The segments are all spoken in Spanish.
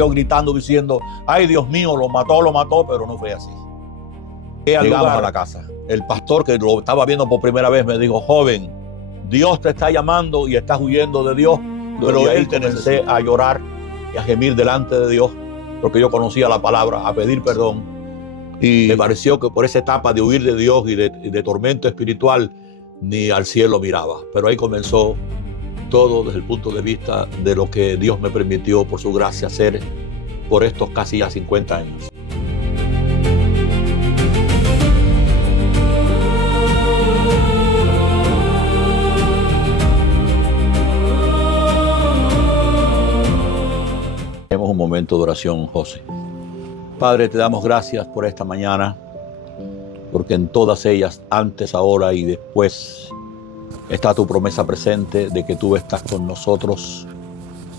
Yo gritando diciendo, ay Dios mío, lo mató, pero no fue así. Llegamos a la casa. El pastor que lo estaba viendo por primera vez me dijo, joven, Dios te está llamando y estás huyendo de Dios. Pero ahí comencé a llorar y a gemir delante de Dios, porque yo conocía la palabra, a pedir perdón. Y me pareció que por esa etapa de huir de Dios y de tormento espiritual, ni al cielo miraba. Pero ahí comenzó todo desde el punto de vista de lo que Dios me permitió por su gracia hacer por estos casi ya 50 años. Tenemos un momento de oración, José. Padre, te damos gracias por esta mañana, porque en todas ellas, antes, ahora y después, está tu promesa presente de que tú estás con nosotros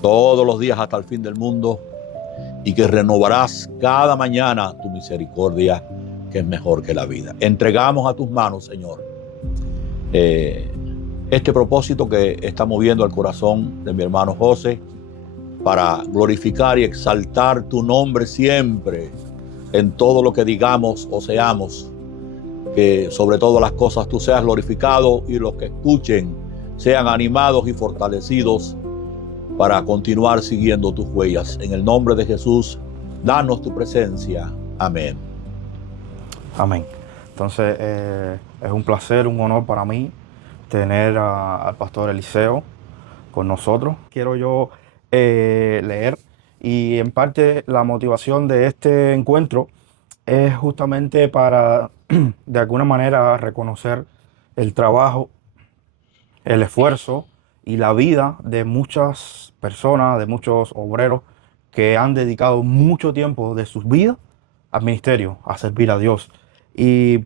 todos los días hasta el fin del mundo y que renovarás cada mañana tu misericordia, que es mejor que la vida. Entregamos a tus manos, Señor, este propósito que está moviendo al corazón de mi hermano José, para glorificar y exaltar tu nombre siempre en todo lo que digamos o seamos, que sobre todas las cosas tú seas glorificado y los que escuchen sean animados y fortalecidos para continuar siguiendo tus huellas. En el nombre de Jesús, danos tu presencia. Amén. Amén. Entonces, es un placer, un honor para mí tener al pastor Eliseo con nosotros. Quiero yo leer, y en parte la motivación de este encuentro es justamente para de alguna manera reconocer el trabajo, el esfuerzo y la vida de muchas personas, de muchos obreros que han dedicado mucho tiempo de sus vidas al ministerio, a servir a Dios. Y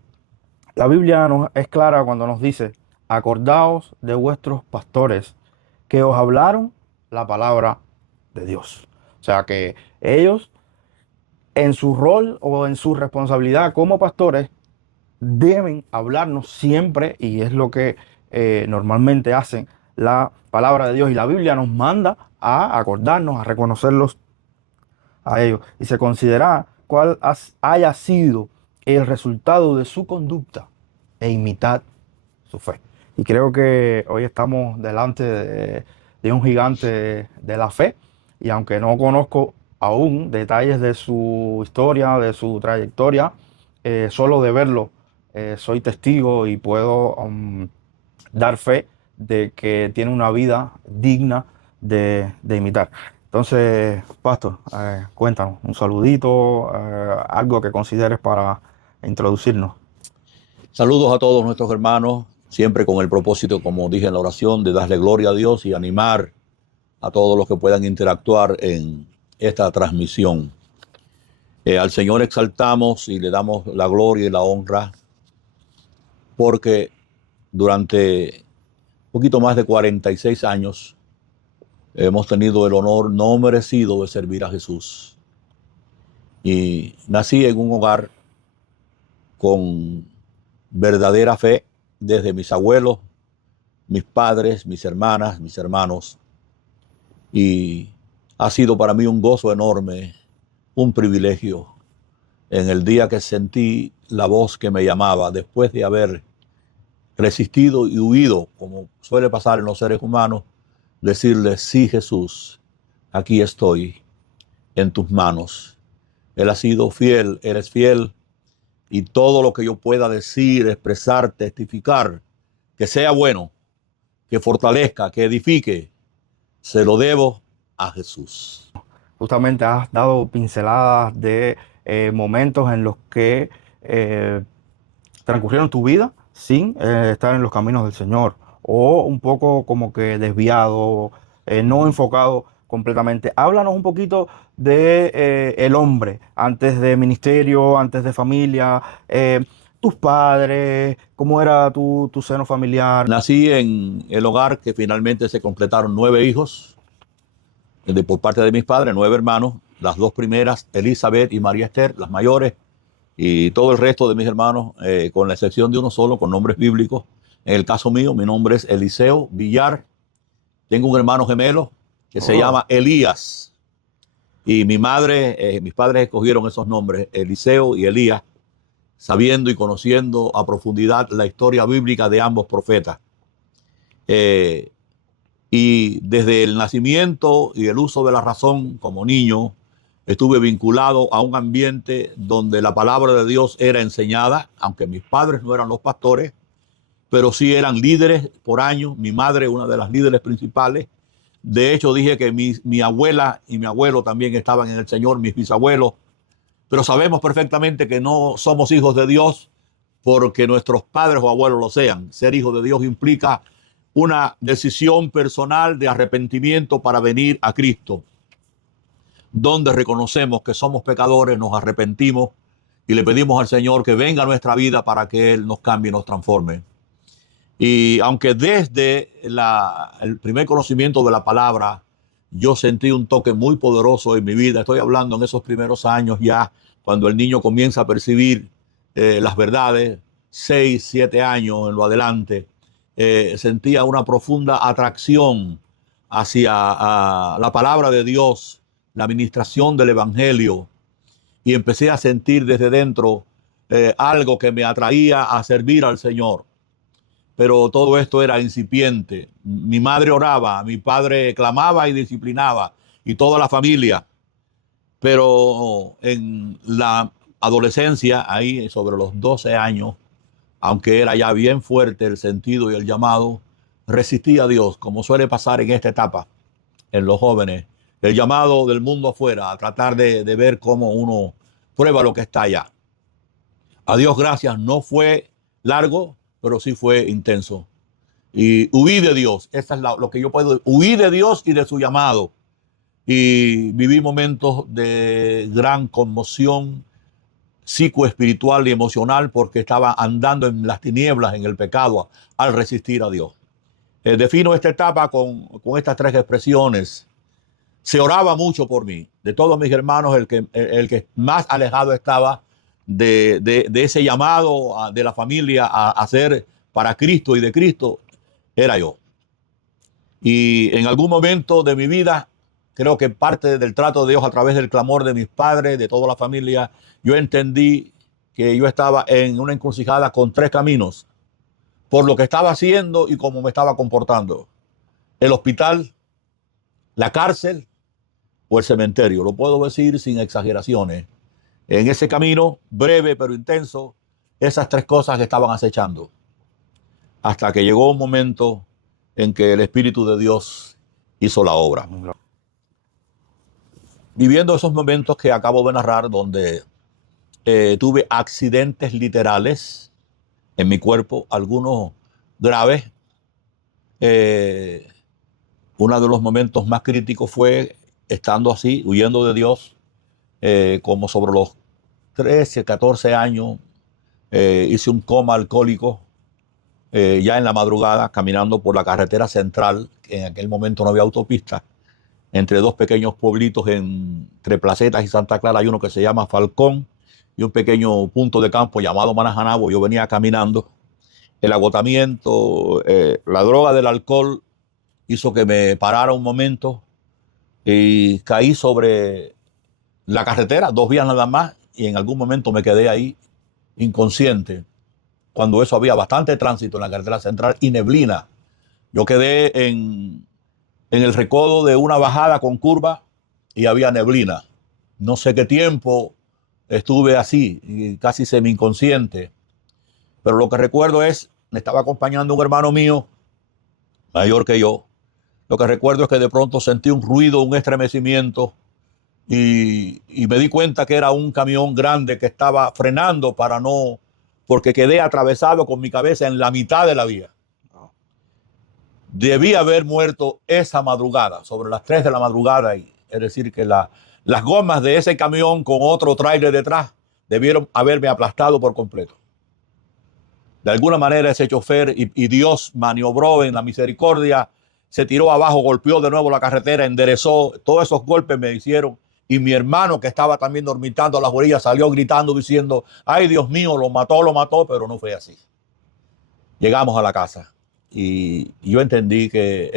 la Biblia es clara cuando nos dice: acordaos de vuestros pastores que os hablaron la palabra de Dios. O sea que ellos, en su rol o en su responsabilidad como pastores, deben hablarnos siempre, y es lo que normalmente hacen la palabra de Dios, y la Biblia nos manda a acordarnos, a reconocerlos a ellos, y se considera cuál haya sido el resultado de su conducta e imitar su fe. Y creo que hoy estamos delante de un gigante de la fe, y aunque no conozco aún detalles de su historia, de su trayectoria, solo de verlo soy testigo y puedo dar fe de que tiene una vida digna de imitar. Entonces, pastor, cuéntanos un saludito, algo que consideres para introducirnos. Saludos a todos nuestros hermanos, siempre con el propósito, como dije en la oración, de darle gloria a Dios y animar a todos los que puedan interactuar en esta transmisión. Al Señor exaltamos y le damos la gloria y la honra, porque durante un poquito más de 46 años hemos tenido el honor no merecido de servir a Jesús. Y nací en un hogar con verdadera fe desde mis abuelos, mis padres, mis hermanas, mis hermanos. Y ha sido para mí un gozo enorme, un privilegio, en el día que sentí la voz que me llamaba, después de haber resistido y huido, como suele pasar en los seres humanos, decirle: sí, Jesús, aquí estoy en tus manos. Él ha sido fiel, eres fiel, y todo lo que yo pueda decir, expresar, testificar, que sea bueno, que fortalezca, que edifique, se lo debo a Jesús. Justamente has dado pinceladas de momentos en los que transcurrieron tu vida sin estar en los caminos del Señor, o un poco como que desviado, no enfocado completamente. Háblanos un poquito de el hombre, antes de ministerio, antes de familia, tus padres, cómo era tu seno familiar. Nací en el hogar que finalmente se completaron 9 hijos, por parte de mis padres, 9 hermanos, las 2 primeras, Elizabeth y María Esther, las mayores, y todo el resto de mis hermanos, con la excepción de uno solo, con nombres bíblicos. En el caso mío, mi nombre es Eliseo Villar. Tengo un hermano gemelo que se llama Elías. Y mi madre, mis padres escogieron esos nombres, Eliseo y Elías, sabiendo y conociendo a profundidad la historia bíblica de ambos profetas. Y desde el nacimiento y el uso de la razón como niño, estuve vinculado a un ambiente donde la palabra de Dios era enseñada, aunque mis padres no eran los pastores, pero sí eran líderes por años. Mi madre, una de las líderes principales. De hecho, dije que mi abuela y mi abuelo también estaban en el Señor, mis bisabuelos. Pero sabemos perfectamente que no somos hijos de Dios porque nuestros padres o abuelos lo sean. Ser hijo de Dios implica una decisión personal de arrepentimiento para venir a Cristo, donde reconocemos que somos pecadores, nos arrepentimos y le pedimos al Señor que venga a nuestra vida para que Él nos cambie y nos transforme. Y aunque desde el primer conocimiento de la palabra yo sentí un toque muy poderoso en mi vida, estoy hablando en esos primeros años ya, cuando el niño comienza a percibir las verdades, 6, 7 años en lo adelante, sentía una profunda atracción hacia la palabra de Dios, la administración del evangelio, y empecé a sentir desde dentro algo que me atraía a servir al Señor. Pero todo esto era incipiente. Mi madre oraba, mi padre clamaba y disciplinaba, y toda la familia. Pero en la adolescencia, ahí sobre los 12 años, aunque era ya bien fuerte el sentido y el llamado, resistí a Dios, como suele pasar en esta etapa, en los jóvenes. El llamado del mundo afuera, a tratar de ver cómo uno prueba lo que está allá. A Dios gracias, no fue largo, pero sí fue intenso. Y huí de Dios. Eso es lo que yo puedo. Huí de Dios y de su llamado. Y viví momentos de gran conmoción psicoespiritual y emocional porque estaba andando en las tinieblas, en el pecado, al resistir a Dios. Defino esta etapa con estas 3 expresiones. Se oraba mucho por mí. De todos mis hermanos, el que más alejado estaba de ese llamado de la familia a hacer para Cristo y de Cristo, era yo. Y en algún momento de mi vida, creo que parte del trato de Dios a través del clamor de mis padres, de toda la familia, yo entendí que yo estaba en una encrucijada con 3 caminos, por lo que estaba haciendo y cómo me estaba comportando: el hospital, la cárcel o el cementerio. Lo puedo decir sin exageraciones. En ese camino, breve pero intenso, esas 3 cosas estaban acechando. Hasta que llegó un momento en que el Espíritu de Dios hizo la obra. Viviendo esos momentos que acabo de narrar, donde tuve accidentes literales en mi cuerpo, algunos graves, uno de los momentos más críticos fue estando así, huyendo de Dios, como sobre los 13, 14 años, hice un coma alcohólico, ya en la madrugada, caminando por la carretera central, que en aquel momento no había autopista, entre 2 pequeños pueblitos entre Placetas y Santa Clara. Hay uno que se llama Falcón y un pequeño punto de campo llamado Manajanabo. Yo venía caminando. El agotamiento, la droga del alcohol hizo que me parara un momento y caí sobre la carretera, 2 vías nada más, y en algún momento me quedé ahí inconsciente. Cuando eso había bastante tránsito en la carretera central y neblina. Yo quedé en el recodo de una bajada con curva y había neblina. No sé qué tiempo estuve así, casi semi-inconsciente. Pero lo que recuerdo es, me estaba acompañando un hermano mío, mayor que yo. Lo que recuerdo es que de pronto sentí un ruido, un estremecimiento, y me di cuenta que era un camión grande que estaba frenando porque quedé atravesado con mi cabeza en la mitad de la vía. Debí haber muerto esa madrugada, sobre las 3 de la madrugada, es decir, que las gomas de ese camión con otro tráiler detrás debieron haberme aplastado por completo. De alguna manera ese chofer, y Dios maniobró en la misericordia, se tiró abajo, golpeó de nuevo la carretera, enderezó. Todos esos golpes me hicieron. Y mi hermano, que estaba también dormitando a las orillas, salió gritando diciendo: ay, Dios mío, lo mató, pero no fue así. Llegamos a la casa y yo entendí que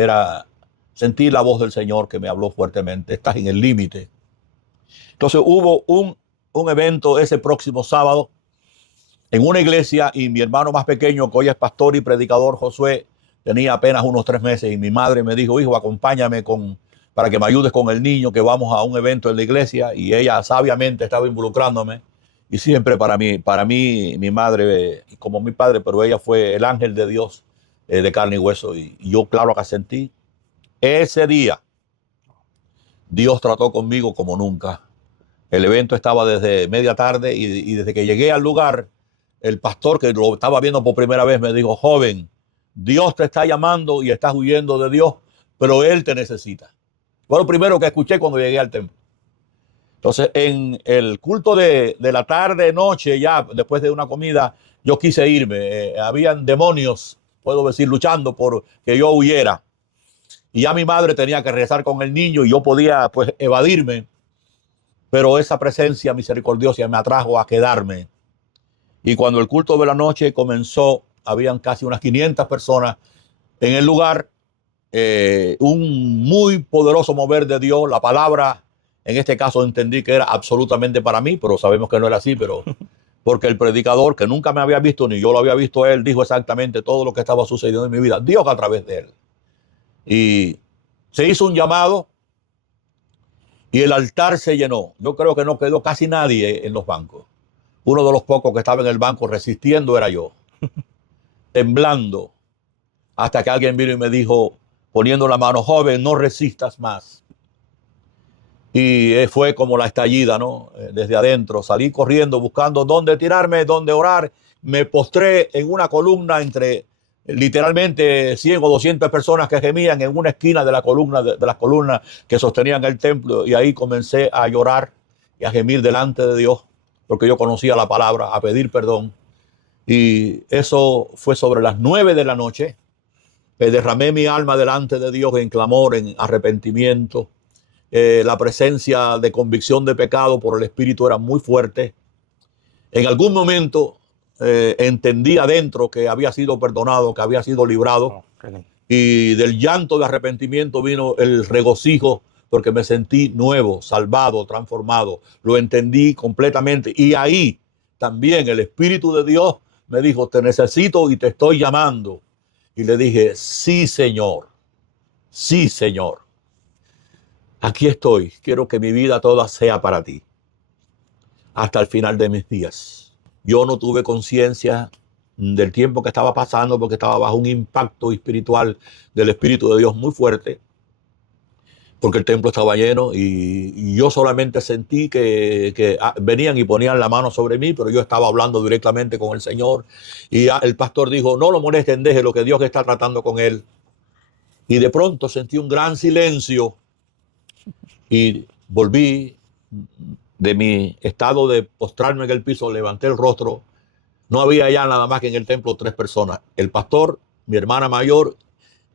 sentí la voz del Señor que me habló fuertemente: estás en el límite, Entonces hubo un evento ese próximo sábado en una iglesia y mi hermano más pequeño, que hoy es pastor y predicador, Josué, tenía apenas unos 3 meses y mi madre me dijo, hijo, acompáñame para que me ayudes con el niño, que vamos a un evento en la iglesia, y ella sabiamente estaba involucrándome. Y siempre para mí, mi madre, como mi padre, pero ella fue el ángel de Dios, de carne y hueso. Y yo, claro que sentí. Ese día, Dios trató conmigo como nunca. El evento estaba desde media tarde y desde que llegué al lugar, el pastor que lo estaba viendo por primera vez me dijo, joven, Dios te está llamando y estás huyendo de Dios, pero Él te necesita. Fue lo primero que escuché cuando llegué al templo. Entonces, en el culto de la tarde, noche, ya después de una comida, yo quise irme. Habían demonios, puedo decir, luchando por que yo huyera. Y ya mi madre tenía que regresar con el niño y yo podía, pues, evadirme. Pero esa presencia misericordiosa me atrajo a quedarme. Y cuando el culto de la noche comenzó, habían casi unas 500 personas en el lugar. Un muy poderoso mover de Dios, la palabra. En este caso entendí que era absolutamente para mí, pero sabemos que no era así, pero porque el predicador, que nunca me había visto, ni yo lo había visto a él, dijo exactamente todo lo que estaba sucediendo en mi vida. Dios a través de él. Y se hizo un llamado y el altar se llenó. Yo creo que no quedó casi nadie en los bancos. Uno de los pocos que estaba en el banco resistiendo era yo, temblando, hasta que alguien vino y me dijo, poniendo la mano, joven, no resistas más. Y fue como la estallida, ¿no? Desde adentro salí corriendo buscando dónde tirarme, dónde orar. Me postré en una columna entre literalmente 100 o 200 personas que gemían en una esquina de la columna, de las columnas que sostenían el templo. Y ahí comencé a llorar y a gemir delante de Dios, porque yo conocía la palabra, a pedir perdón. Y eso fue sobre las 9 de la noche. Derramé mi alma delante de Dios en clamor, en arrepentimiento. La presencia de convicción de pecado por el Espíritu era muy fuerte. En algún momento entendí adentro que había sido perdonado, que había sido librado. Y del llanto de arrepentimiento vino el regocijo, porque me sentí nuevo, salvado, transformado. Lo entendí completamente. Y ahí también el Espíritu de Dios me dijo, te necesito y te estoy llamando. Y le dije, sí, Señor. Sí, Señor. Aquí estoy, quiero que mi vida toda sea para ti, hasta el final de mis días. Yo no tuve conciencia del tiempo que estaba pasando porque estaba bajo un impacto espiritual del Espíritu de Dios muy fuerte, porque el templo estaba lleno y yo solamente sentí que venían y ponían la mano sobre mí, pero yo estaba hablando directamente con el Señor y el pastor dijo, no lo molesten, déjelo, que Dios está tratando con él. Y de pronto sentí un gran silencio. Y volví de mi estado de postrarme en el piso, levanté el rostro. No había ya nada más que en el templo 3 personas. El pastor, mi hermana mayor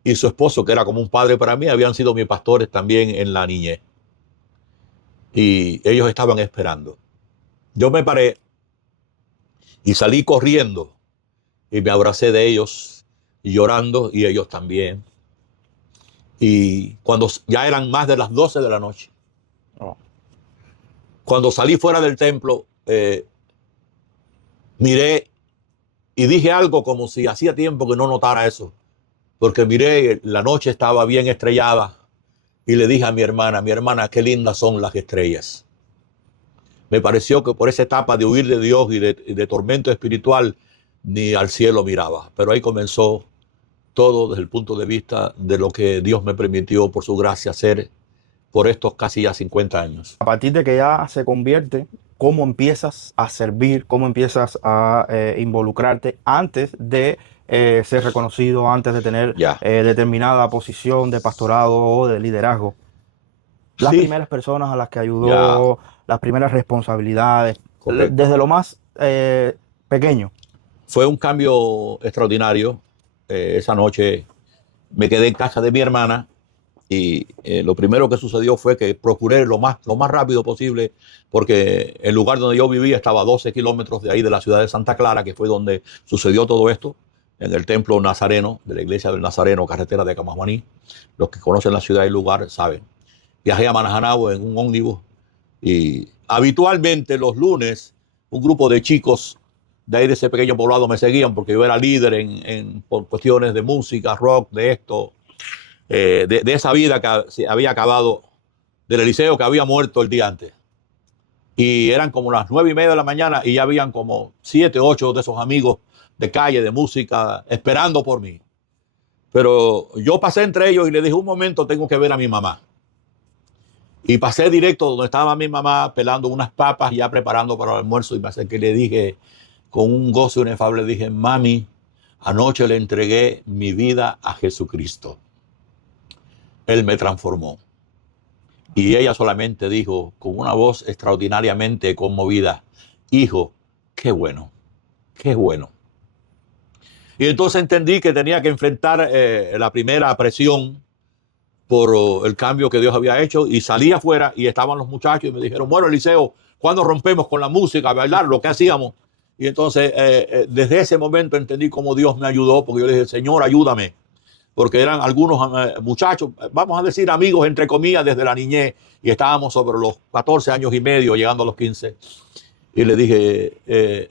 y su esposo, que era como un padre para mí, habían sido mis pastores también en la niñez. Y ellos estaban esperando. Yo me paré y salí corriendo y me abracé de ellos, y llorando, y ellos también. Y cuando ya eran más de las 12 de la noche, cuando salí fuera del templo, miré y dije algo como si hacía tiempo que no notara eso, porque miré, la noche estaba bien estrellada y le dije a mi hermana, qué lindas son las estrellas. Me pareció que por esa etapa de huir de Dios y de tormento espiritual, ni al cielo miraba, pero ahí comenzó todo desde el punto de vista de lo que Dios me permitió por su gracia hacer por estos casi ya 50 años. A partir de que ya se convierte, ¿cómo empiezas a servir? ¿Cómo empiezas a involucrarte antes de ser reconocido, antes de tener determinada posición de pastorado o de liderazgo? Las primeras personas a las que ayudó, las primeras responsabilidades, desde lo más pequeño. Fue un cambio extraordinario. Esa noche me quedé en casa de mi hermana y lo primero que sucedió fue que procuré lo más rápido posible, porque el lugar donde yo vivía estaba a 12 kilómetros de ahí, de la ciudad de Santa Clara, que fue donde sucedió todo esto, en el templo nazareno, de la iglesia del Nazareno, carretera de Camajuaní. Los que conocen la ciudad y el lugar saben. Viajé a Manajanabo en un ómnibus y habitualmente los lunes un grupo de chicos de ahí de ese pequeño poblado me seguían porque yo era líder por cuestiones de música, rock, de esto, de esa vida que se había acabado, del Eliseo que había muerto el día antes. Y eran como las 9:30 de la mañana y ya habían como 7, 8 de esos amigos de calle, de música, esperando por mí. Pero yo pasé entre ellos y le dije, un momento, tengo que ver a mi mamá. Y pasé directo donde estaba mi mamá pelando unas papas, ya preparando para el almuerzo, y me acerqué y le dije, con un gozo inefable, dije, mami, anoche le entregué mi vida a Jesucristo. Él me transformó. Y ella solamente dijo, con una voz extraordinariamente conmovida, hijo, qué bueno, qué bueno. Y entonces entendí que tenía que enfrentar la primera presión por el cambio que Dios había hecho, y salí afuera y estaban los muchachos y me dijeron, bueno, Eliseo, ¿cuándo rompemos con la música, a bailar, lo que hacíamos? Y entonces desde ese momento entendí cómo Dios me ayudó, porque yo le dije, Señor, ayúdame. Porque eran algunos muchachos, vamos a decir amigos entre comillas desde la niñez, y estábamos sobre los 14 años y medio, llegando a los 15. Y le dije,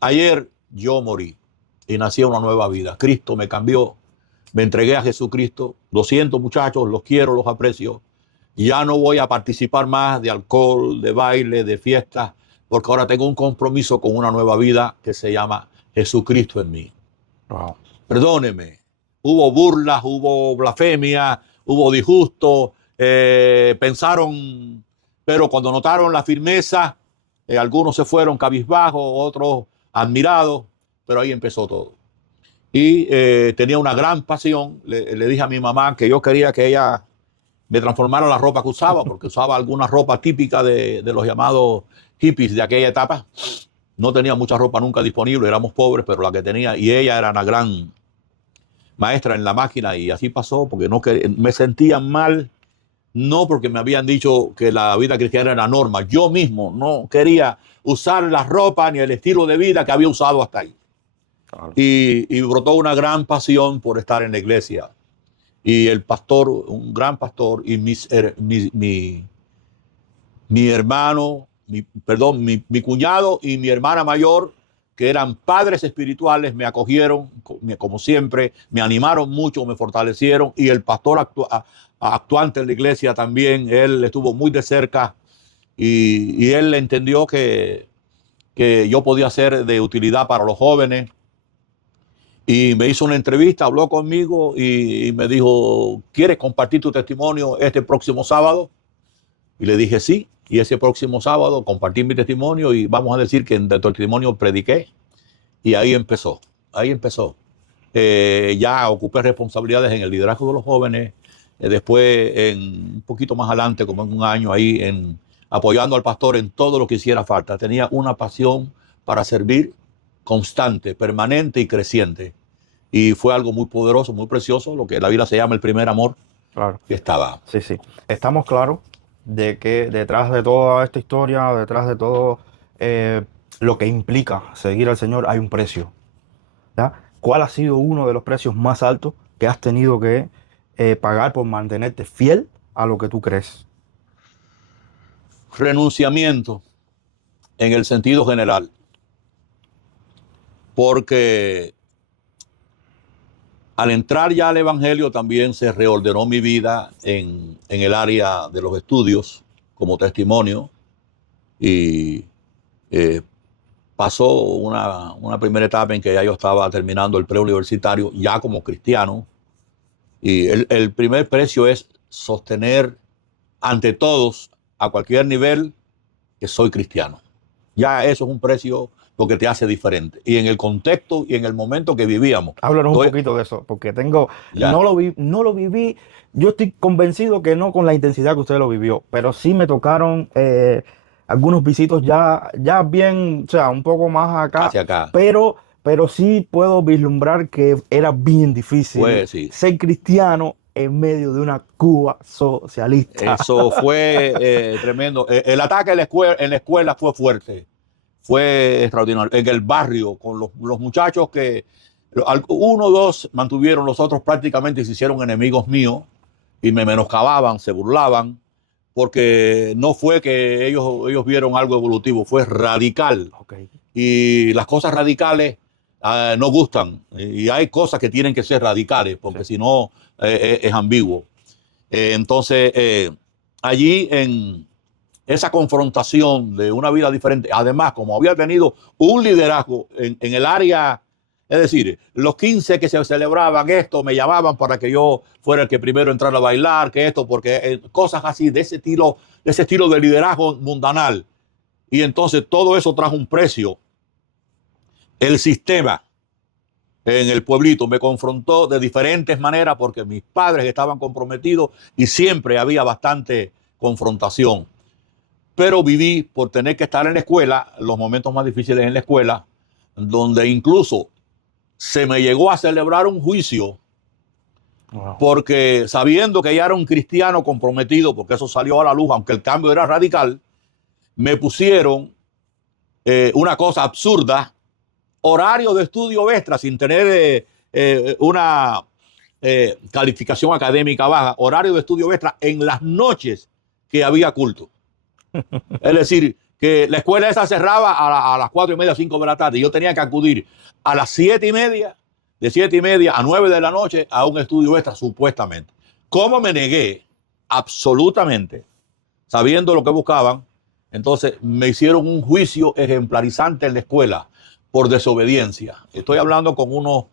ayer yo morí y nací una nueva vida. Cristo me cambió, me entregué a Jesucristo. Lo siento, muchachos, los quiero, los aprecio. Ya no voy a participar más de alcohol, de baile, de fiestas, porque ahora tengo un compromiso con una nueva vida que se llama Jesucristo en mí. Wow. Perdóneme. Hubo burlas, hubo blasfemia, hubo disgusto, pensaron, pero cuando notaron la firmeza, algunos se fueron cabizbajos, otros admirados, pero ahí empezó todo. Y tenía una gran pasión, le dije a mi mamá que yo quería que ella me transformara la ropa que usaba, porque usaba alguna ropa típica de los llamados hippies de aquella etapa. No tenía mucha ropa nunca disponible, éramos pobres, pero la que tenía, y ella era una gran maestra en la máquina, y así pasó, porque no me sentía mal, no porque me habían dicho que la vida cristiana era norma, yo mismo no quería usar la ropa ni el estilo de vida que había usado hasta ahí. Claro. Y brotó una gran pasión por estar en la iglesia, y el pastor, un gran pastor, y mi hermano, mi cuñado y mi hermana mayor, que eran padres espirituales, me acogieron, como siempre, me animaron mucho, me fortalecieron, y el pastor actuante en la iglesia también, él estuvo muy de cerca, y él entendió que yo podía ser de utilidad para los jóvenes, y me hizo una entrevista, habló conmigo y me dijo, ¿quieres compartir tu testimonio este próximo sábado? Y le dije sí. Y ese próximo sábado compartí mi testimonio, y vamos a decir que dentro del testimonio prediqué, y ahí empezó, ahí empezó. Ya ocupé responsabilidades en el liderazgo de los jóvenes, después un poquito más adelante, como en un año ahí, apoyando al pastor en todo lo que hiciera falta. Tenía una pasión para servir constante, permanente y creciente. Y fue algo muy poderoso, muy precioso, lo que la Biblia se llama el primer amor. Claro. Que estaba. Sí, sí. Estamos claros de que detrás de toda esta historia, detrás de todo lo que implica seguir al Señor, hay un precio. ¿Ya? ¿Cuál ha sido uno de los precios más altos que has tenido que pagar por mantenerte fiel a lo que tú crees? Renunciamiento, en el sentido general. Porque al entrar ya al Evangelio también se reordenó mi vida en el área de los estudios como testimonio, y pasó una primera etapa en que ya yo estaba terminando el preuniversitario ya como cristiano, y el primer precio es sostener ante todos a cualquier nivel que soy cristiano. Ya eso es un precio porque te hace diferente. Y en el contexto y en el momento que vivíamos. Háblanos un poquito de eso, porque no lo viví. Yo estoy convencido que no con la intensidad que usted lo vivió, pero sí me tocaron algunos visitos ya bien, o sea, un poco más acá. Hacia acá. Pero sí puedo vislumbrar que era bien difícil pues, sí, ser cristiano en medio de una Cuba socialista. Eso fue tremendo. El ataque en la escuela fue fuerte. Fue extraordinario. En el barrio, con los muchachos que uno o dos mantuvieron, los otros prácticamente se hicieron enemigos míos y me menoscababan, se burlaban. porque no fue que ellos vieron algo evolutivo, fue radical. Okay. Y las cosas radicales no gustan. Y hay cosas que tienen que ser radicales, porque si no es ambiguo. Entonces, allí en esa confrontación de una vida diferente, además, como había tenido un liderazgo en el área, es decir, los 15 que se celebraban esto, me llamaban para que yo fuera el que primero entrara a bailar, que esto, porque cosas así, de ese estilo de liderazgo mundanal. Y entonces todo eso trajo un precio. El sistema en el pueblito me confrontó de diferentes maneras porque mis padres estaban comprometidos y siempre había bastante confrontación. Pero viví por tener que estar en la escuela, los momentos más difíciles en la escuela, donde incluso se me llegó a celebrar un juicio. Wow. Porque sabiendo que ya era un cristiano comprometido, porque eso salió a la luz, aunque el cambio era radical, me pusieron una cosa absurda, horario de estudio extra sin tener una calificación académica baja, horario de estudio extra en las noches que había culto. Es decir, que la escuela esa cerraba a las 4:30, 5 de la tarde. Y yo tenía que acudir a las 7:30, de 7:30 a 9 de la noche a un estudio extra, supuestamente. ¿Cómo me negué? Absolutamente, sabiendo lo que buscaban. Entonces me hicieron un juicio ejemplarizante en la escuela por desobediencia. Estoy hablando con unos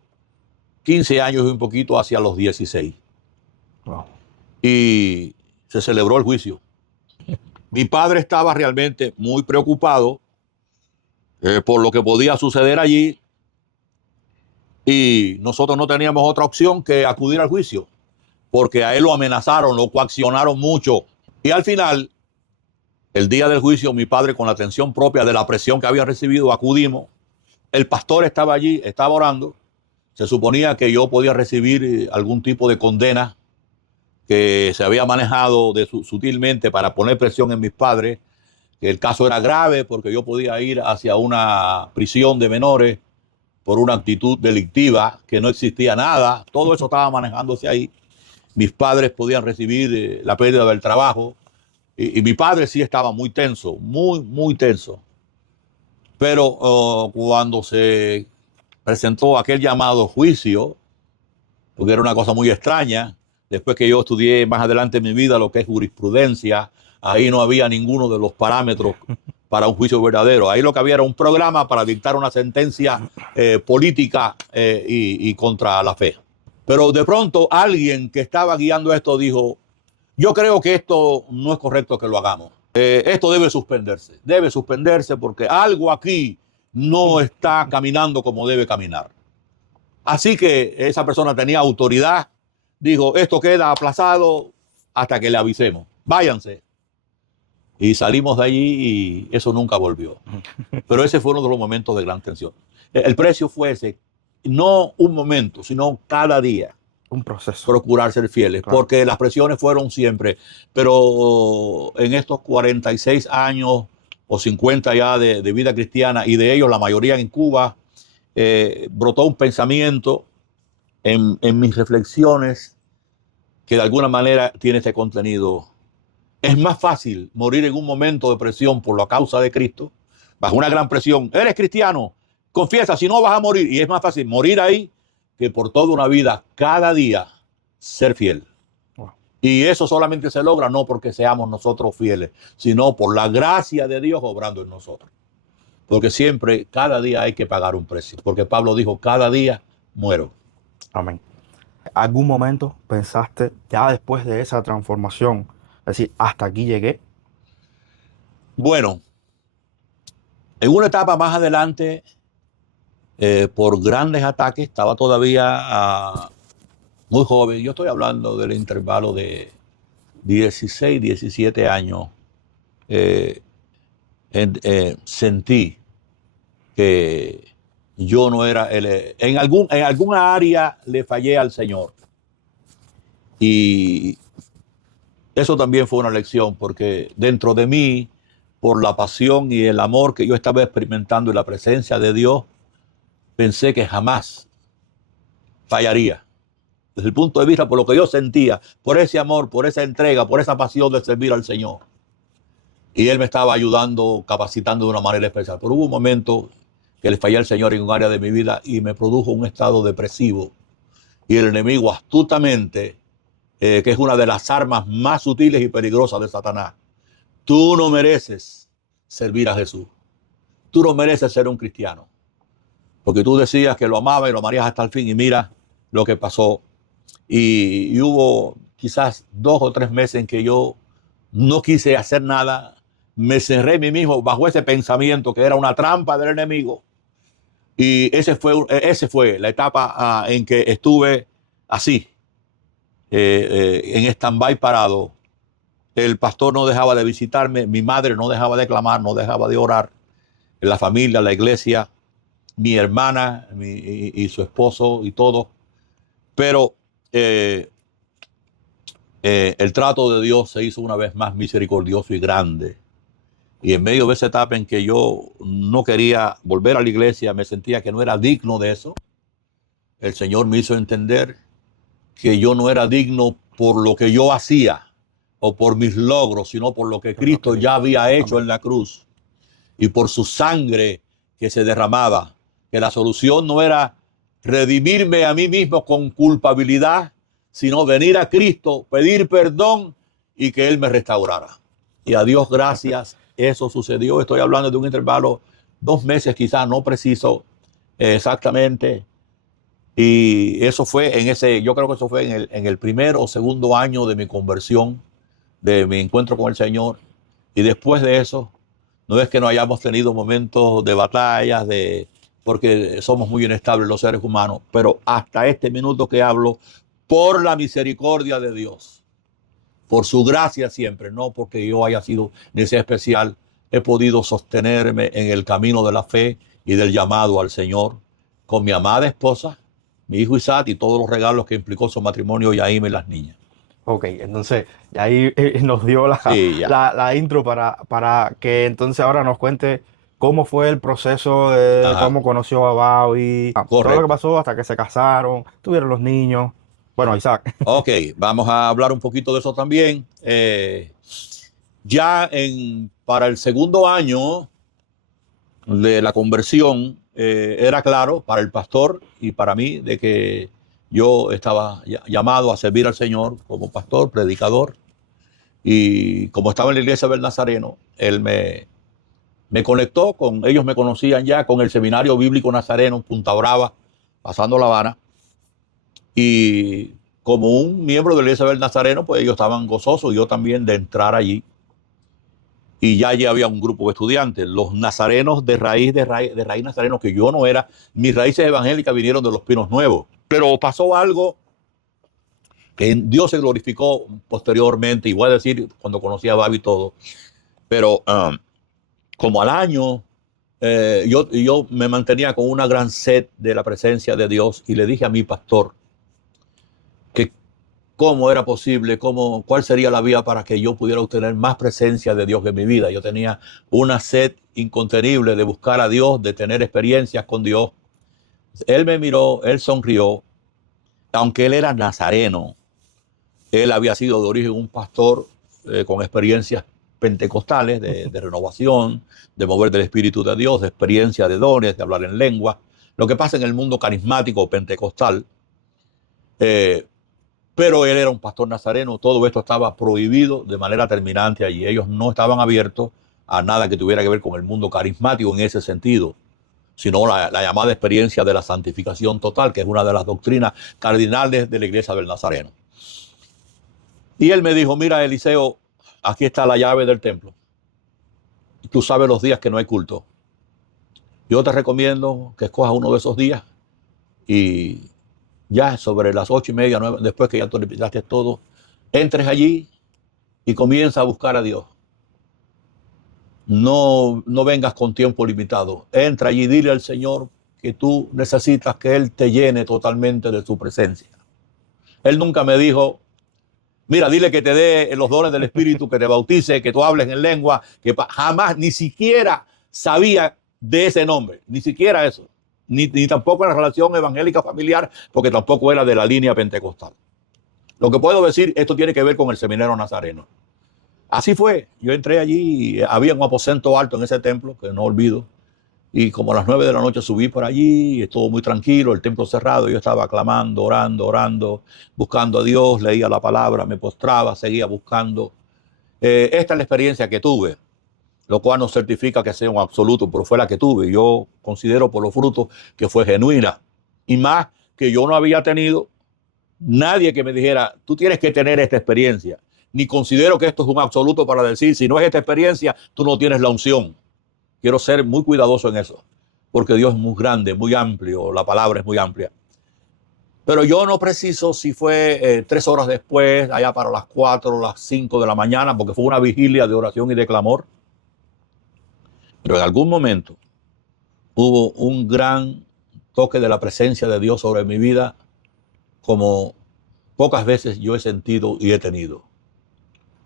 15 años y un poquito hacia los 16. Wow. Y se celebró el juicio. Mi padre estaba realmente muy preocupado por lo que podía suceder allí y nosotros no teníamos otra opción que acudir al juicio porque a él lo amenazaron, lo coaccionaron mucho y al final, el día del juicio, mi padre con la atención propia de la presión que había recibido, acudimos. El pastor estaba allí, estaba orando. Se suponía que yo podía recibir algún tipo de condena que se había manejado sutilmente para poner presión en mis padres, que el caso era grave porque yo podía ir hacia una prisión de menores por una actitud delictiva, que no existía nada. Todo eso estaba manejándose ahí. Mis padres podían recibir la pérdida del trabajo y mi padre sí estaba muy tenso, muy tenso. Pero cuando se presentó aquel llamado juicio, porque era una cosa muy extraña, después que yo estudié más adelante en mi vida lo que es jurisprudencia, ahí no había ninguno de los parámetros para un juicio verdadero. Ahí lo que había era un programa para dictar una sentencia política y contra la fe. Pero de pronto alguien que estaba guiando esto dijo, yo creo que esto no es correcto que lo hagamos. Esto debe suspenderse porque algo aquí no está caminando como debe caminar. Así que esa persona tenía autoridad, dijo, esto queda aplazado hasta que le avisemos, váyanse. Y salimos de allí y eso nunca volvió. Pero ese fue uno de los momentos de gran tensión. El precio fue ese, no un momento, sino cada día. Un proceso. Procurar ser fieles, claro. Porque las presiones fueron siempre. Pero en estos 46 años o 50 ya de vida cristiana, y de ellos la mayoría en Cuba, brotó un pensamiento en mis reflexiones que de alguna manera tiene este contenido. Es más fácil morir en un momento de presión por la causa de Cristo, bajo una gran presión. Eres cristiano, confiesa, si no vas a morir. Y es más fácil morir ahí que por toda una vida, cada día, ser fiel. Wow. Y eso solamente se logra no porque seamos nosotros fieles, sino por la gracia de Dios obrando en nosotros. Porque siempre, cada día hay que pagar un precio. Porque Pablo dijo, cada día muero. Amén. ¿Algún momento pensaste, ya después de esa transformación, es decir, hasta aquí llegué? Bueno, en una etapa más adelante, por grandes ataques, estaba todavía muy joven. Yo estoy hablando del intervalo de 16, 17 años. Sentí que yo no era en alguna área le fallé al Señor. Y eso también fue una lección, porque dentro de mí, por la pasión y el amor que yo estaba experimentando en la presencia de Dios, pensé que jamás fallaría. desde el punto de vista por lo que yo sentía, por ese amor, por esa entrega, por esa pasión de servir al Señor. Y Él me estaba ayudando, capacitando de una manera especial. Pero hubo un momento que le fallé al Señor en un área de mi vida y me produjo un estado depresivo. Y el enemigo astutamente, que es una de las armas más sutiles y peligrosas de Satanás, tú no mereces servir a Jesús. Tú no mereces ser un cristiano. Porque tú decías que lo amabas y lo amarías hasta el fin. Y mira lo que pasó. Y hubo quizás 2 o 3 meses en que yo no quise hacer nada. Me cerré en mí mismo bajo ese pensamiento que era una trampa del enemigo. Y ese fue la etapa en que estuve así, en stand-by parado. El pastor no dejaba de visitarme, mi madre no dejaba de clamar, no dejaba de orar. La familia, la iglesia, mi hermana y su esposo y todo. Pero el trato de Dios se hizo una vez más misericordioso y grande. Y en medio de esa etapa en que yo no quería volver a la iglesia, me sentía que no era digno de eso, el Señor me hizo entender que yo no era digno por lo que yo hacía o por mis logros, sino por lo que Cristo ya había hecho en la cruz y por su sangre que se derramaba. Que la solución no era redimirme a mí mismo con culpabilidad, sino venir a Cristo, pedir perdón y que Él me restaurara. Y a Dios gracias, eso sucedió. Estoy hablando de un intervalo 2 meses, quizás no preciso exactamente. Y eso fue yo creo que eso fue en el primer o segundo año de mi conversión, de mi encuentro con el Señor. Y después de eso, no es que no hayamos tenido momentos de batallas, porque somos muy inestables los seres humanos, pero hasta este minuto que hablo, por la misericordia de Dios, por su gracia siempre, no porque yo haya sido ni sea especial, he podido sostenerme en el camino de la fe y del llamado al Señor, con mi amada esposa, mi hijo Isaac y todos los regalos que implicó su matrimonio, Yaime y las niñas. Ok, entonces ahí nos dio Sí, la intro para que entonces ahora nos cuente cómo fue el proceso de Ajá. cómo conoció a Bobby, todo lo que Correcto. pasó hasta que se casaron, tuvieron los niños. Bueno, Isaac. Ok, vamos a hablar un poquito de eso también. Ya para el segundo año de la conversión, era claro para el pastor y para mí de que yo estaba llamado a servir al Señor como pastor, predicador. Y como estaba en la iglesia del Nazareno, él me conectó con, ellos me conocían ya con el Seminario Bíblico Nazareno, Punta Brava, pasando La Habana. Y como un miembro de la iglesia del Nazareno, pues ellos estaban gozosos, yo también, de entrar allí. Y ya allí había un grupo de estudiantes, los nazarenos de raíz nazareno, que yo no era. Mis raíces evangélicas vinieron de los Pinos Nuevos. Pero pasó algo que Dios se glorificó posteriormente, y voy a decir cuando conocí a Babi y todo. Pero como al año, yo me mantenía con una gran sed de la presencia de Dios y le dije a mi pastor que cómo era posible, cuál sería la vía para que yo pudiera obtener más presencia de Dios en mi vida. Yo tenía una sed incontenible de buscar a Dios, de tener experiencias con Dios. Él me miró, él sonrió, aunque él era nazareno. Él había sido de origen un pastor con experiencias pentecostales, de renovación, de mover del Espíritu de Dios, de experiencia de dones, de hablar en lengua. Lo que pasa en el mundo carismático pentecostal. Pero él era un pastor nazareno, todo esto estaba prohibido de manera terminante allí. Ellos no estaban abiertos a nada que tuviera que ver con el mundo carismático en ese sentido, sino la llamada experiencia de la santificación total, que es una de las doctrinas cardinales de la iglesia del Nazareno. Y él me dijo, mira, Eliseo, aquí está la llave del templo. Tú sabes los días que no hay culto. Yo te recomiendo que escojas uno de esos días y ya sobre las 8:30, 9, después que ya tú limpiaste todo, entres allí y comienza a buscar a Dios. No vengas con tiempo limitado. Entra allí y dile al Señor que tú necesitas que Él te llene totalmente de su presencia. Él nunca me dijo, mira, dile que te dé los dones del Espíritu, que te bautice, que tú hables en lengua, que jamás, ni siquiera sabía de ese nombre, ni siquiera eso. ni tampoco en la relación evangélica familiar, porque tampoco era de la línea pentecostal. Lo que puedo decir, esto tiene que ver con el seminario nazareno. Así fue, yo entré allí, había un aposento alto en ese templo, que no olvido, y como a las 9 de la noche subí por allí, estuvo muy tranquilo, el templo cerrado, yo estaba clamando, orando, buscando a Dios, leía la palabra, me postraba, seguía buscando. Esta es la experiencia que tuve, lo cual no certifica que sea un absoluto, pero fue la que tuve. Yo considero por los frutos que fue genuina, y más que yo no había tenido nadie que me dijera, tú tienes que tener esta experiencia, ni considero que esto es un absoluto para decir, si no es esta experiencia, tú no tienes la unción. Quiero ser muy cuidadoso en eso, porque Dios es muy grande, muy amplio, la palabra es muy amplia. Pero yo no preciso si fue 3 horas después, allá para las 4 o las 5 de la mañana, porque fue una vigilia de oración y de clamor. Pero en algún momento hubo un gran toque de la presencia de Dios sobre mi vida, como pocas veces yo he sentido y he tenido.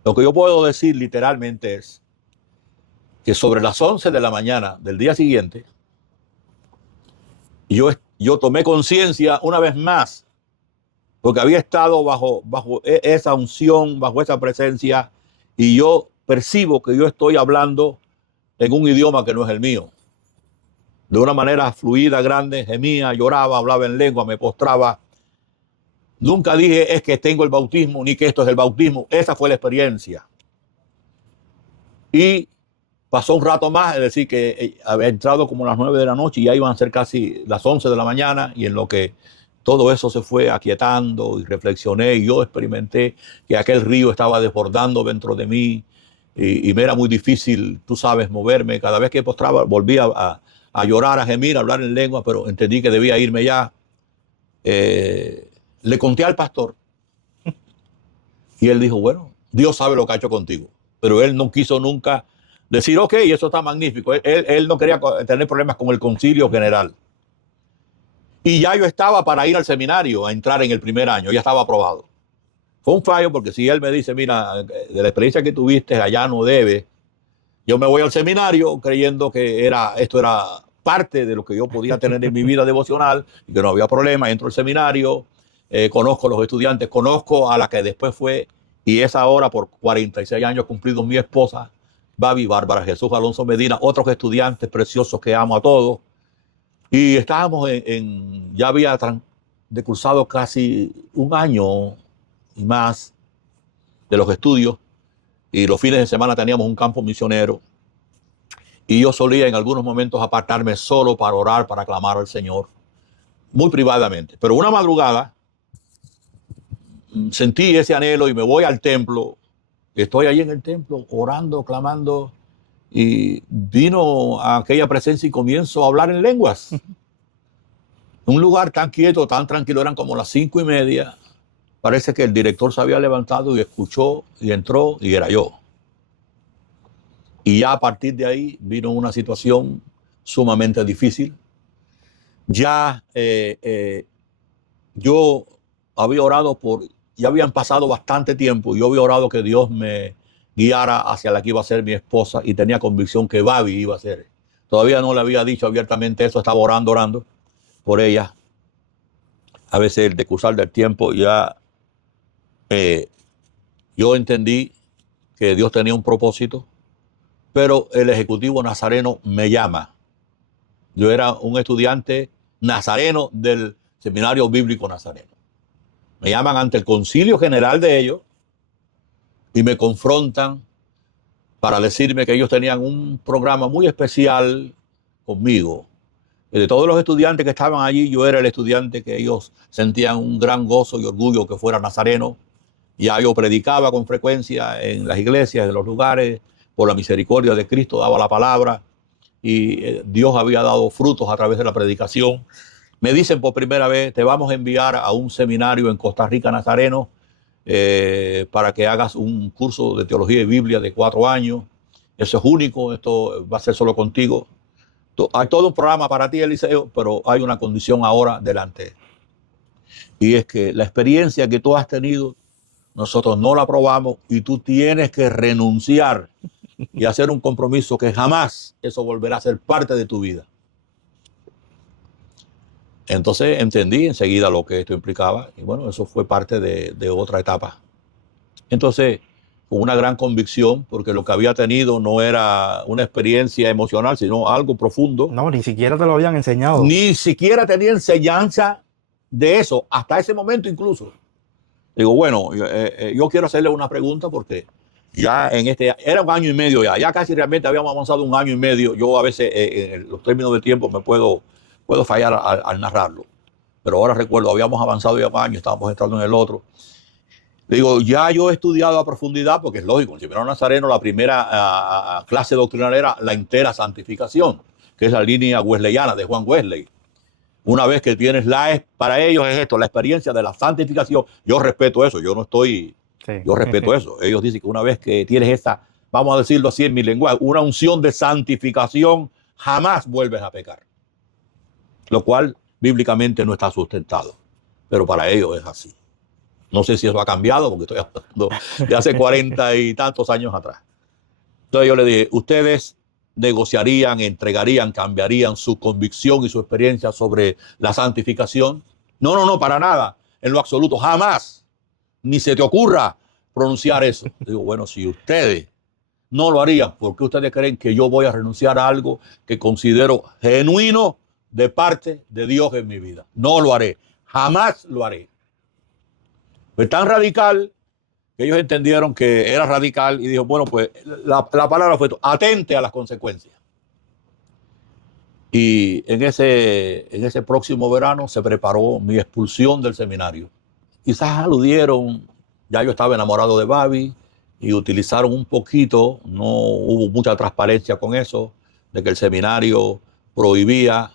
Lo que yo puedo decir literalmente es que sobre las 11 de la mañana del día siguiente, yo tomé conciencia una vez más, porque había estado bajo esa unción, bajo esa presencia, y yo percibo que yo estoy hablando en un idioma que no es el mío. De una manera fluida, grande, gemía, lloraba, hablaba en lengua, me postraba. Nunca dije es que tengo el bautismo, ni que esto es el bautismo. Esa fue la experiencia. Y pasó un rato más, es decir, que había entrado como a las 9 de la noche y ya iban a ser casi las 11 de la mañana, y en lo que todo eso se fue aquietando y reflexioné, y yo experimenté que aquel río estaba desbordando dentro de mí, y me era muy difícil, tú sabes, moverme. Cada vez que postraba volvía a llorar, a gemir, a hablar en lengua, pero entendí que debía irme ya. Le conté al pastor y él dijo, bueno, Dios sabe lo que ha hecho contigo, pero él no quiso nunca decir, ok, eso está magnífico. Él no quería tener problemas con el concilio general. Y ya yo estaba para ir al seminario, a entrar en el primer año, ya estaba aprobado. Fue un fallo, porque si él me dice, mira, de la experiencia que tuviste, allá no debe, yo me voy al seminario creyendo que esto era parte de lo que yo podía tener en mi vida devocional, y que no había problema. Entro al seminario, conozco a los estudiantes, conozco a la que después fue, y es ahora por 46 años cumplidos, mi esposa, Babi Bárbara Jesús Alonso Medina, otros estudiantes preciosos que amo a todos. Y estábamos ya había decursado casi un año y más de los estudios, y los fines de semana teníamos un campo misionero, y yo solía en algunos momentos apartarme solo para orar, para clamar al Señor, muy privadamente. Pero una madrugada sentí ese anhelo y me voy al templo. Estoy ahí en el templo orando, clamando, y vino a aquella presencia y comienzo a hablar en lenguas. Un lugar tan quieto, tan tranquilo, eran como las 5:30. Parece que el director se había levantado y escuchó y entró, y era yo. Y ya a partir de ahí vino una situación sumamente difícil. Ya yo había orado ya habían pasado bastante tiempo, y yo había orado que Dios me guiara hacia la que iba a ser mi esposa, y tenía convicción que Babi iba a ser. Todavía no le había dicho abiertamente eso, estaba orando por ella. A veces el decursar del tiempo ya yo entendí que Dios tenía un propósito, pero el ejecutivo nazareno me llama. Yo era un estudiante nazareno del Seminario Bíblico Nazareno. Me llaman ante el concilio general de ellos y me confrontan para decirme que ellos tenían un programa muy especial conmigo. Y de todos los estudiantes que estaban allí, yo era el estudiante que ellos sentían un gran gozo y orgullo que fuera nazareno. Ya yo predicaba con frecuencia en las iglesias, en los lugares, por la misericordia de Cristo daba la palabra, y Dios había dado frutos a través de la predicación. Me dicen por primera vez, te vamos a enviar a un seminario en Costa Rica nazareno para que hagas un curso de teología y Biblia de 4 años. Eso es único, esto va a ser solo contigo. Hay todo un programa para ti, Eliseo, pero hay una condición ahora delante. Y es que la experiencia que tú has tenido, nosotros no la aprobamos, y tú tienes que renunciar y hacer un compromiso que jamás eso volverá a ser parte de tu vida. Entonces entendí enseguida lo que esto implicaba y bueno, eso fue parte de otra etapa. Entonces, con una gran convicción, porque lo que había tenido no era una experiencia emocional, sino algo profundo. No, ni siquiera te lo habían enseñado. Ni siquiera tenía enseñanza de eso, hasta ese momento incluso. Digo, bueno, yo quiero hacerle una pregunta porque ya era un año y medio ya casi realmente habíamos avanzado un año y medio. Yo a veces en los términos de tiempo me puedo fallar al narrarlo. Pero ahora recuerdo, habíamos avanzado ya un año, estábamos entrando en el otro. Digo, ya yo he estudiado a profundidad, porque es lógico, en el Seminario Nazareno la primera clase doctrinal era la entera santificación, que es la línea wesleyana de Juan Wesley. Una vez que tienes para ellos es esto, la experiencia de la santificación. Yo respeto eso, yo respeto eso. Ellos dicen que una vez que tienes esa, vamos a decirlo así en mi lenguaje, una unción de santificación, jamás vuelves a pecar. Lo cual bíblicamente no está sustentado, pero para ellos es así. No sé si eso ha cambiado, porque estoy hablando de hace 40 y tantos años atrás. Entonces yo le dije, ustedes negociarían, entregarían, cambiarían su convicción y su experiencia sobre la santificación. No, para nada, en lo absoluto, jamás, ni se te ocurra pronunciar eso. Digo, bueno, si ustedes no lo harían, ¿por qué ustedes creen que yo voy a renunciar a algo que considero genuino de parte de Dios en mi vida? No lo haré, jamás lo haré. Fue tan radical que ellos entendieron que era radical y dijo, bueno, pues la palabra fue atente a las consecuencias. Y en ese próximo verano se preparó mi expulsión del seminario. Quizás aludieron, ya yo estaba enamorado de Babi y utilizaron un poquito, no hubo mucha transparencia con eso, de que el seminario prohibía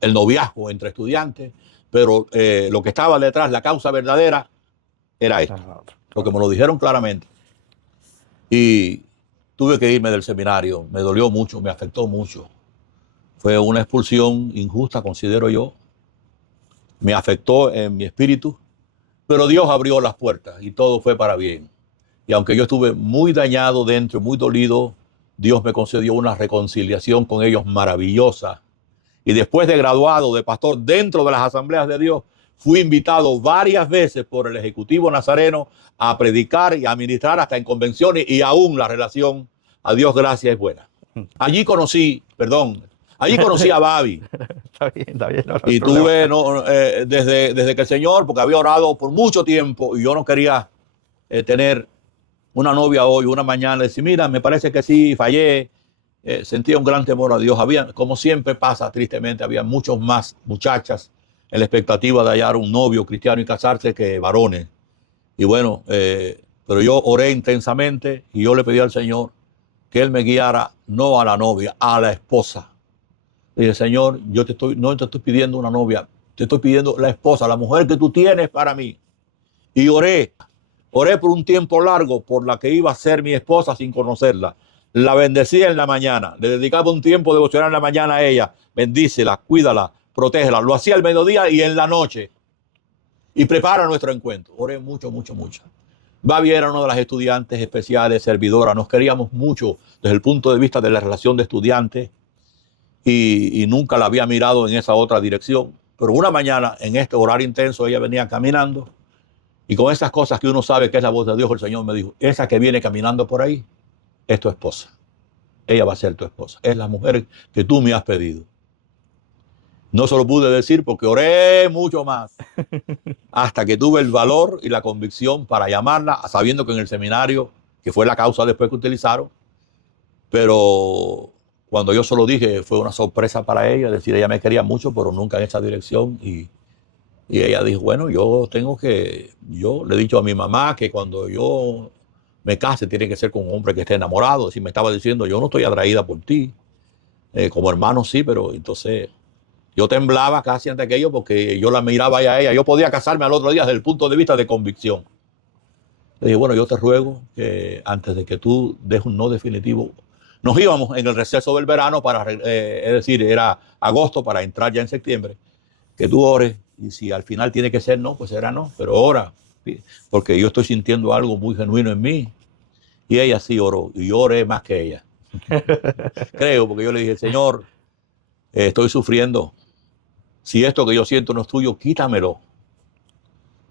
el noviazgo entre estudiantes, pero lo que estaba detrás, la causa verdadera, era esto, porque me lo dijeron claramente. Y tuve que irme del seminario, me dolió mucho, me afectó mucho. Fue una expulsión injusta, considero yo. Me afectó en mi espíritu, pero Dios abrió las puertas y todo fue para bien. Y aunque yo estuve muy dañado dentro, muy dolido, Dios me concedió una reconciliación con ellos maravillosa. Y después de graduado de pastor dentro de las asambleas de Dios, fui invitado varias veces por el Ejecutivo Nazareno a predicar y a ministrar hasta en convenciones y aún la relación, a Dios gracias, es buena. Allí conocí a Babi. Está bien. Y tuve, desde que el Señor, porque había orado por mucho tiempo y yo no quería tener una novia hoy, una mañana, decir, mira, me parece que sí, fallé. Sentía un gran temor a Dios. Había, como siempre pasa, tristemente, había muchos más muchachas en la expectativa de hallar un novio cristiano y casarse que varones. Y bueno, pero yo oré intensamente y yo le pedí al Señor que Él me guiara no a la novia, a la esposa. Le dije, Señor, yo no te estoy pidiendo una novia, te estoy pidiendo la esposa, la mujer que tú tienes para mí. Y oré por un tiempo largo por la que iba a ser mi esposa sin conocerla. La bendecía en la mañana, le dedicaba un tiempo devocional en la mañana a ella, bendícela, cuídala, protégela. Lo hacía al mediodía y en la noche. Y prepara nuestro encuentro. Oré mucho. Babi era una de las estudiantes especiales, servidora. Nos queríamos mucho desde el punto de vista de la relación de estudiantes y nunca la había mirado en esa otra dirección. Pero una mañana, en este horario intenso, ella venía caminando y con esas cosas que uno sabe que es la voz de Dios, el Señor me dijo, esa que viene caminando por ahí es tu esposa. Ella va a ser tu esposa. Es la mujer que tú me has pedido. No se lo pude decir porque oré mucho más hasta que tuve el valor y la convicción para llamarla, sabiendo que en el seminario, que fue la causa después que utilizaron, pero cuando yo se lo dije fue una sorpresa para ella, es decir, ella me quería mucho, pero nunca en esa dirección y ella dijo, bueno, yo le he dicho a mi mamá que cuando yo me case tiene que ser con un hombre que esté enamorado. Si me estaba diciendo, yo no estoy atraída por ti, como hermano sí, pero entonces yo temblaba casi ante aquello porque yo la miraba a ella. Yo podía casarme al otro día desde el punto de vista de convicción. Le dije, bueno, yo te ruego que antes de que tú des un no definitivo, nos íbamos en el receso del verano es decir, era agosto para entrar ya en septiembre, que tú ores y si al final tiene que ser no, pues será no, pero ora, porque yo estoy sintiendo algo muy genuino en mí. Y ella sí oró, y yo oré más que ella. Creo, porque yo le dije, Señor, estoy sufriendo. Si esto que yo siento no es tuyo, quítamelo,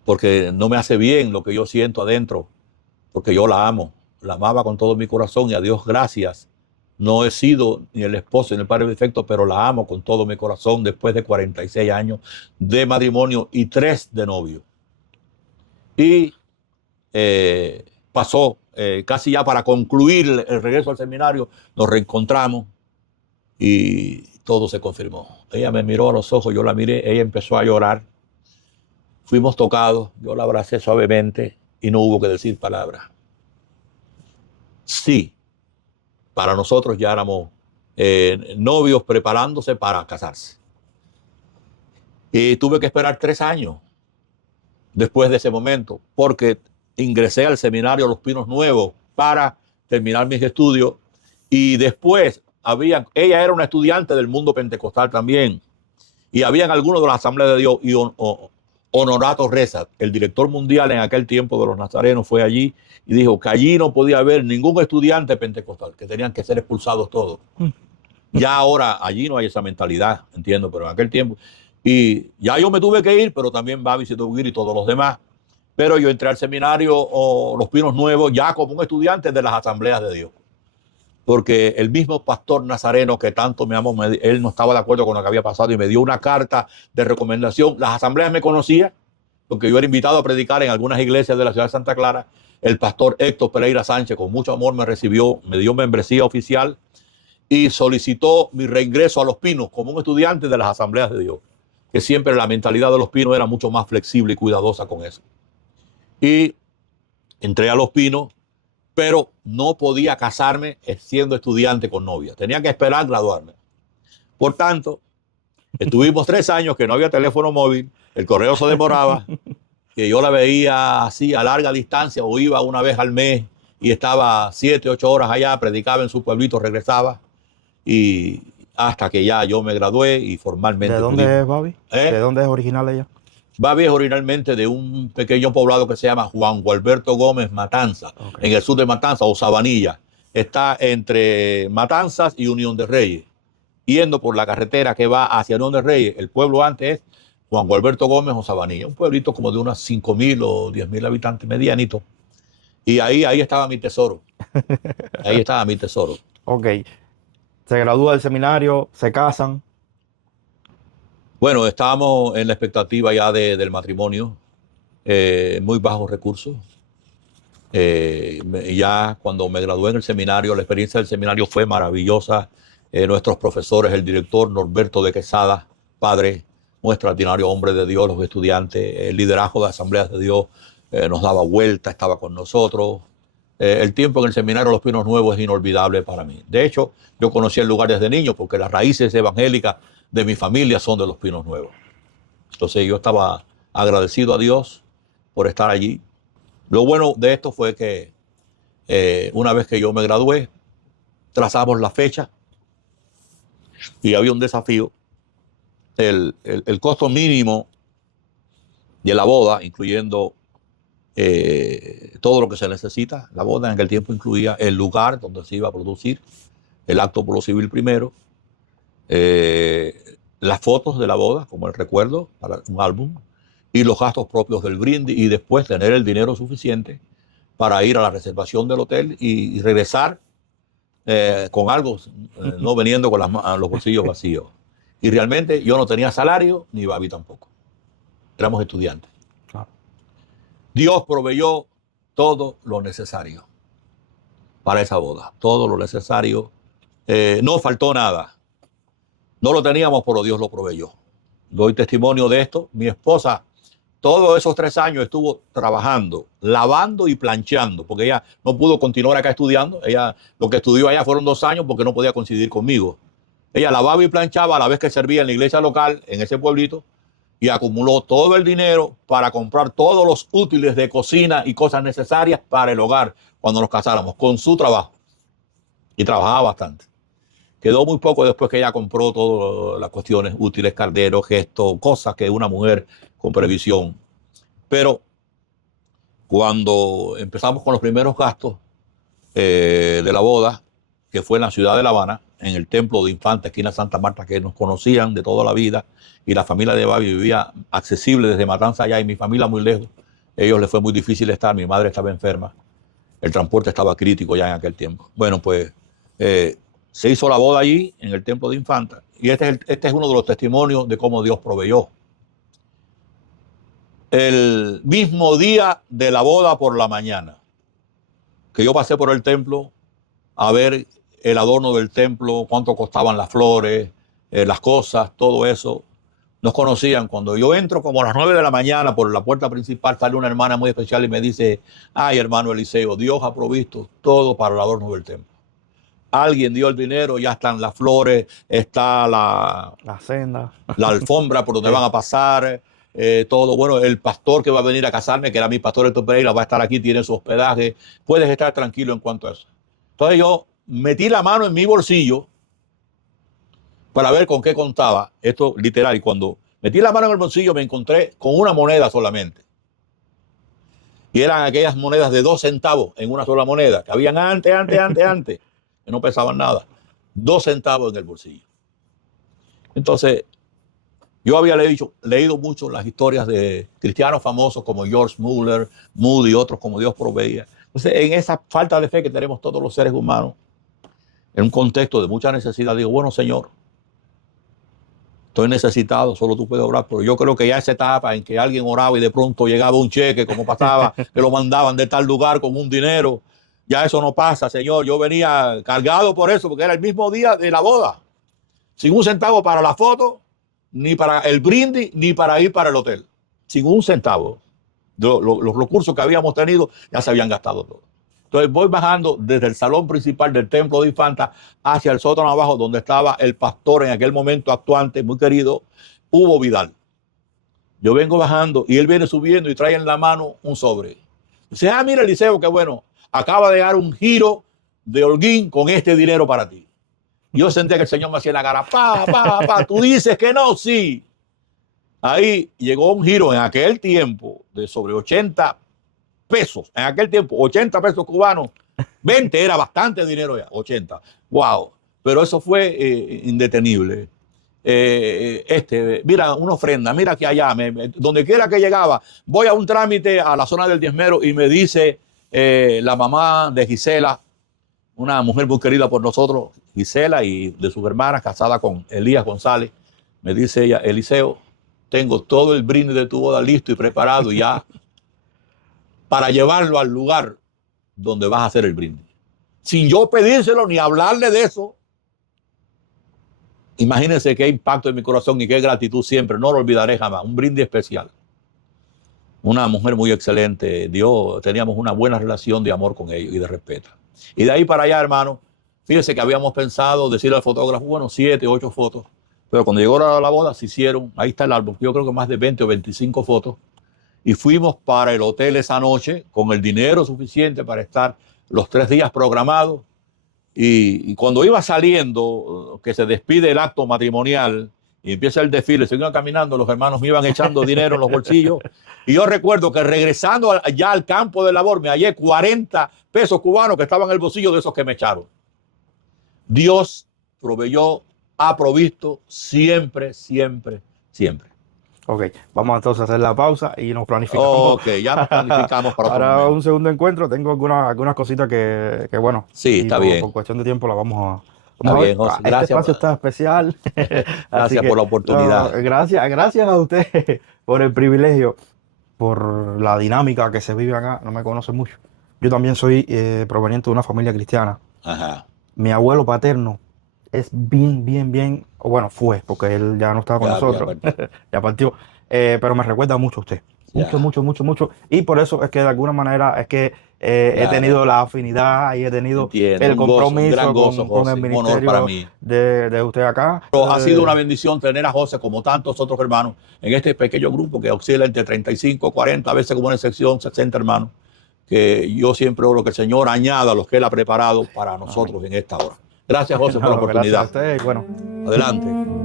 porque no me hace bien lo que yo siento adentro, porque yo la amo, la amaba con todo mi corazón y a Dios gracias. No he sido ni el esposo ni el padre perfecto, pero la amo con todo mi corazón después de 46 años de matrimonio y 3 de novio. Y pasó casi ya para concluir el regreso al seminario, nos reencontramos y todo se confirmó. Ella me miró a los ojos, yo la miré, ella empezó a llorar. Fuimos tocados, yo la abracé suavemente y no hubo que decir palabra. Sí, para nosotros ya éramos novios preparándose para casarse. Y tuve que esperar 3 años después de ese momento, porque ingresé al seminario Los Pinos Nuevos para terminar mis estudios y después ella era una estudiante del mundo pentecostal también y habían algunos de la Asamblea de Dios y Honorato Reza, el director mundial en aquel tiempo de los nazarenos, fue allí y dijo que allí no podía haber ningún estudiante pentecostal, que tenían que ser expulsados todos. Ya ahora allí no hay esa mentalidad, entiendo, pero en aquel tiempo. Y ya yo me tuve que ir, pero también Babi se tuvo que ir y todos los demás. Pero yo entré al seminario Los Pinos Nuevos ya como un estudiante de las Asambleas de Dios. Porque el mismo pastor nazareno que tanto me amó, él no estaba de acuerdo con lo que había pasado y me dio una carta de recomendación. Las asambleas me conocían, porque yo era invitado a predicar en algunas iglesias de la ciudad de Santa Clara. El pastor Héctor Pereira Sánchez con mucho amor me recibió, me dio membresía oficial y solicitó mi reingreso a Los Pinos como un estudiante de las Asambleas de Dios, que siempre la mentalidad de Los Pinos era mucho más flexible y cuidadosa con eso. Y entré a Los Pinos, pero no podía casarme siendo estudiante con novia. Tenía que esperar graduarme. Por tanto, estuvimos 3 años que no había teléfono móvil, el correo se demoraba, que yo la veía así a larga distancia o iba una vez al mes y estaba 7, 8 horas allá, predicaba en su pueblito, regresaba y hasta que ya yo me gradué y formalmente... ¿De dónde es Babi? ¿Eh? ¿De dónde es original ella? Babi es originalmente de un pequeño poblado que se llama Juan Gualberto Gómez Matanza, en el sur de Matanza o Sabanilla. Está entre Matanzas y Unión de Reyes. Yendo por la carretera que va hacia Unión de Reyes, el pueblo antes es Juan Gualberto Gómez o Sabanilla, un pueblito como de unos 5.000 o 10.000 habitantes, medianito. Y ahí estaba mi tesoro. Ahí estaba mi tesoro. Ok. Se gradúa del seminario, se casan. Bueno, estábamos en la expectativa ya del matrimonio, muy bajos recursos. Ya cuando me gradué en el seminario, la experiencia del seminario fue maravillosa. Nuestros profesores, el director Norberto de Quesada, padre, muy extraordinario hombre de Dios, los estudiantes, el liderazgo de Asambleas de Dios nos daba vuelta, estaba con nosotros. El tiempo en el seminario Los Pinos Nuevos es inolvidable para mí. De hecho, yo conocí el lugar desde niño porque las raíces evangélicas de mi familia son de Los Pinos Nuevos. Entonces yo estaba agradecido a Dios por estar allí. Lo bueno de esto fue que una vez que yo me gradué, trazamos la fecha y había un desafío. El costo mínimo de la boda, incluyendo todo lo que se necesita. La boda en aquel tiempo incluía el lugar donde se iba a producir, el acto por lo civil primero, las fotos de la boda como el recuerdo para un álbum y los gastos propios del brindis y después tener el dinero suficiente para ir a la reservación del hotel y regresar con algo, no veniendo con los bolsillos vacíos. Y realmente yo no tenía salario ni Babi tampoco. Éramos estudiantes. Claro. Dios proveyó todo lo necesario para esa boda, todo lo necesario. No faltó nada. No lo teníamos, pero Dios lo proveyó. Doy testimonio de esto. Mi esposa, todos esos 3 años estuvo trabajando, lavando y planchando, porque ella no pudo continuar acá estudiando. Ella, lo que estudió allá fueron 2 años porque no podía coincidir conmigo. Ella lavaba y planchaba a la vez que servía en la iglesia local, en ese pueblito, y acumuló todo el dinero para comprar todos los útiles de cocina y cosas necesarias para el hogar cuando nos casáramos, con su trabajo. Y trabajaba bastante. Quedó muy poco después que ella compró todas las cuestiones útiles, calderos, gestos, cosas que una mujer con previsión. Pero cuando empezamos con los primeros gastos de la boda, que fue en la ciudad de La Habana, en el templo de Infanta, esquina Santa Marta, que nos conocían de toda la vida, y la familia de Babi vivía accesible desde Matanza allá, y mi familia muy lejos. A ellos les fue muy difícil estar, mi madre estaba enferma, el transporte estaba crítico ya en aquel tiempo. Bueno, pues se hizo la boda allí, en el templo de Infanta, y este es uno de los testimonios de cómo Dios proveyó. El mismo día de la boda por la mañana, que yo pasé por el templo a ver el adorno del templo, cuánto costaban las flores, las cosas, todo eso. Nos conocían. Cuando yo entro como a las 9 de la mañana por la puerta principal, sale una hermana muy especial y me dice: ay, hermano Eliseo, Dios ha provisto todo para el adorno del templo. Alguien dio el dinero, ya están las flores, está la senda, la alfombra por donde van a pasar, todo. Bueno, el pastor que va a venir a casarme, que era mi pastor Héctor Pereira, va a estar aquí, tiene su hospedaje. Puedes estar tranquilo en cuanto a eso. Entonces yo metí la mano en mi bolsillo para ver con qué contaba. Esto literal. Y cuando metí la mano en el bolsillo me encontré con una moneda solamente. Y eran aquellas monedas de 2 centavos en una sola moneda, que habían antes, que no pesaban nada. 2 centavos en el bolsillo. Entonces, yo había leído mucho las historias de cristianos famosos como George Muller, Moody y otros, como Dios proveía. Entonces, en esa falta de fe que tenemos todos los seres humanos, en un contexto de mucha necesidad, digo: bueno, Señor, estoy necesitado, solo tú puedes orar. Pero yo creo que ya esa etapa en que alguien oraba y de pronto llegaba un cheque, como pasaba, que lo mandaban de tal lugar con un dinero, ya eso no pasa, Señor. Yo venía cargado por eso, porque era el mismo día de la boda, sin 1 centavo para la foto, ni para el brindis, ni para ir para el hotel. Sin 1 centavo. Los recursos que habíamos tenido ya se habían gastado todos. Entonces voy bajando desde el salón principal del templo de Infanta hacia el sótano abajo, donde estaba el pastor en aquel momento actuante, muy querido, Hugo Vidal. Yo vengo bajando y él viene subiendo y trae en la mano un sobre. Dice: ah, mira, Eliseo, qué bueno, acaba de dar un giro de Holguín con este dinero para ti. Yo sentía que el Señor me hacía la cara: tú dices que no, sí. Ahí llegó un giro en aquel tiempo de sobre 80 pesos. En aquel tiempo, 80 pesos cubanos. 20 era bastante dinero ya, 80. Wow. Pero eso fue indetenible. Mira, una ofrenda, mira que allá, donde quiera que llegaba, voy a un trámite a la zona del diezmero y me dice la mamá de Gisela, una mujer muy querida por nosotros, Gisela, y de sus hermanas, casada con Elías González, me dice ella: Eliseo, tengo todo el brindis de tu boda listo y preparado ya para llevarlo al lugar donde vas a hacer el brindis. Sin yo pedírselo ni hablarle de eso. Imagínense qué impacto en mi corazón y qué gratitud siempre. No lo olvidaré jamás. Un brindis especial. Una mujer muy excelente. Teníamos una buena relación de amor con ellos y de respeto. Y de ahí para allá, hermano, fíjense que habíamos pensado decirle al fotógrafo, bueno, 7, 8 fotos. Pero cuando llegó la boda, se hicieron, ahí está el álbum, yo creo que más de 20 o 25 fotos. Y fuimos para el hotel esa noche con el dinero suficiente para estar los 3 días programados. Y cuando iba saliendo, que se despide el acto matrimonial y empieza el desfile, se iban caminando, los hermanos me iban echando dinero en los bolsillos. Y yo recuerdo que regresando ya al campo de labor, me hallé 40 pesos cubanos que estaban en el bolsillo de esos que me echaron. Dios proveyó, ha provisto siempre, siempre, siempre. Ok, vamos entonces a hacer la pausa y nos planificamos. Ok, ya nos planificamos para un segundo encuentro. Tengo algunas cositas que bueno. Sí, está bien. Por cuestión de tiempo la vamos Está a ver. bien, José. Este Gracias. espacio está especial. Gracias por la oportunidad. Gracias a usted por el privilegio, por la dinámica que se vive acá. No me conoce mucho. Yo también soy proveniente de una familia cristiana. Ajá. Mi abuelo paterno es bien, o bueno, fue, porque él ya no estaba con nosotros, ya partió, pero me recuerda mucho a usted, mucho, y por eso es que de alguna manera es que he tenido la afinidad y he tenido el compromiso con el ministerio para mí. De usted acá. Pero ha sido una bendición tener a José como tantos otros hermanos en este pequeño grupo que oscila entre 35, 40, a veces como una sección, 60 hermanos, que yo siempre oro que el Señor añada a los que Él ha preparado para nosotros en esta hora. Gracias, José, por la oportunidad. Gracias a usted, bueno. Adelante.